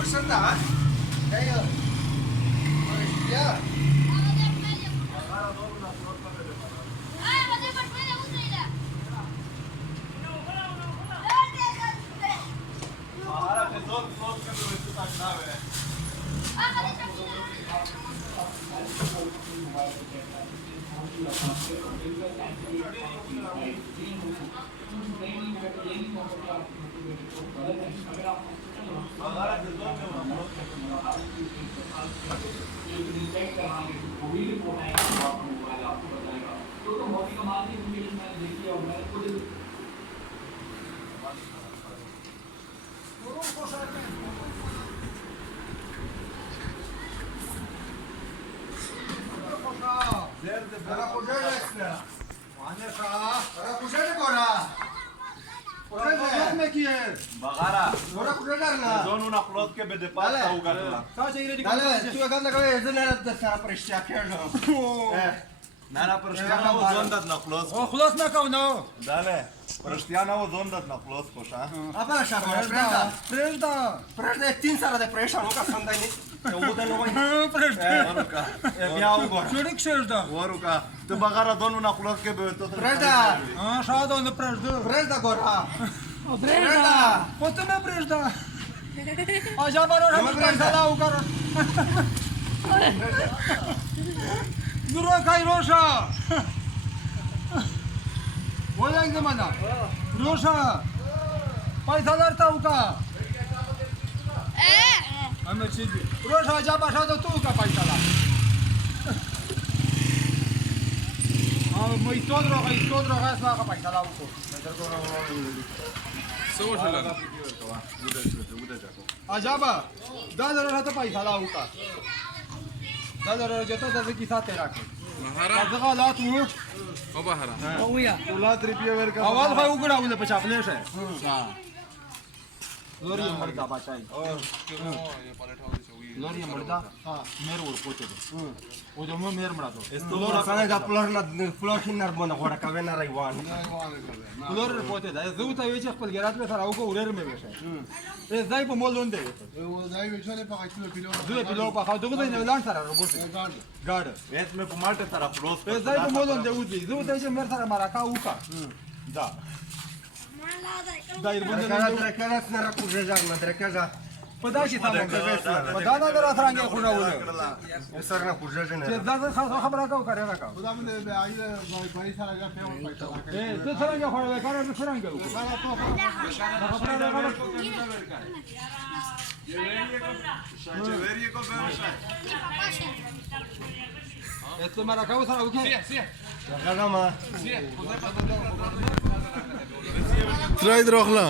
Porcenta, Eyo. Ya. Bagara. Zon una plotke be depasta ugatla. Dale, tu ganda kave zena da sara prishya kerno. Nana prštianovo zondat na plotko. خلاص نکن Dale. Prštianovo zondat na plotko, ša? Apa sha prešda. Prešda je 3 sara de prešta, nuka sandani. Ubuda no vai. Oruka. Bia ugor. Çelik şerda. Oruka. Tu bagara zon una plotke be to. Prešda. Aşağıda onu prejda. Prešda gora. Prejda. Potuna prejda. Acaba orada prejda la ugar. Dura kay roşa. Oyan zamana. Roşa. Paysalar tavuka. Ahmet şimdi. Roşa acaba aşağıda tavuka paysalar. Mă-i tot roga să facă paisa la uco. Ajaba, da de roga paisa la uca. Da de roga tot de chisa teracă. Mahara. Da la tu. O bahara. Uia. Tula tripie verka. Aval fai ugra unde pe chapne se. Da. Lori mărda bachai. Lori mărda. Mer ur pote. O de mă mer mărda. Lora sana da plor nar bona gora kave na raiwan. Lori pote da. Zuta eu ce spăl gerat pe sara uco urer me veșe. E dai pe mol unde. Due pilo pa khau dugu de lan sara robot. Gard. Et me pumalte tara plotko. E dai pe mol unde uzi. Zuta ce mer sara maraca uca. Da. Da ir bunde Cara trekara na rakujeja na trekara. Păda și tamo. Păda da de la trange cu na ule. Sar na kujeja na. Ce da da khabara ka care ra ka. E tu trange khora care nu trange. Esto maraca u sara uke. Gama. Trăi drohla.